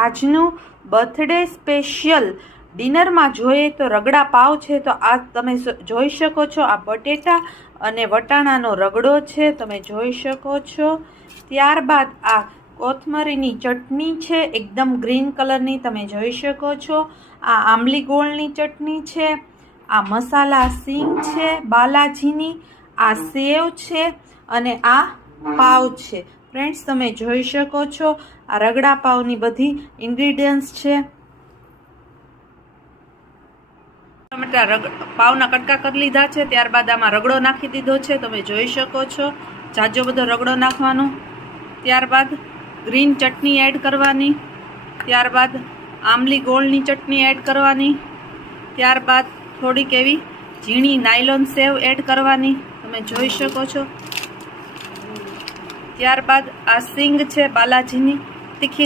આજનું birthday special ડિનરમાં જોઈએ તો રગડા પાવ છે. તો આ તમે જોઈ શકો છો, આ બટેટા અને વટાણાનો રગડો છે, તમે જોઈ શકો છો. ત્યારબાદ આ કોથમરીની ચટણી છે, એકદમ ગ્રીન કલરની, તમે જોઈ શકો છો. આ આંબલી ગોળની ચટણી છે, આ મસાલા સિંગ છે બાલાજીની, આ સેવ છે અને આ પાવ છે. ફ્રેન્ડ્સ, તમે જોઈ શકો છો આ રગડા પાવની બધી ઇન્ગ્રીડિયન્ટ્સ છે. પાવના કટકા કરી લીધા છે. ત્યારબાદ આમાં રગડો નાખી દીધો છે, તમે જોઈ શકો છો. જાજો બધો રગડો નાખવાનો. ત્યારબાદ ગ્રીન ચટણી એડ કરવાની. ત્યારબાદ આંબલી ગોળની ચટણી એડ કરવાની. ત્યારબાદ થોડીક એવી ઝીણી નાયલોન સેવ એડ કરવાની, તમે જોઈ શકો છો. ત્યારબાદ આ સિંગ છે બાલાજીની, તીખી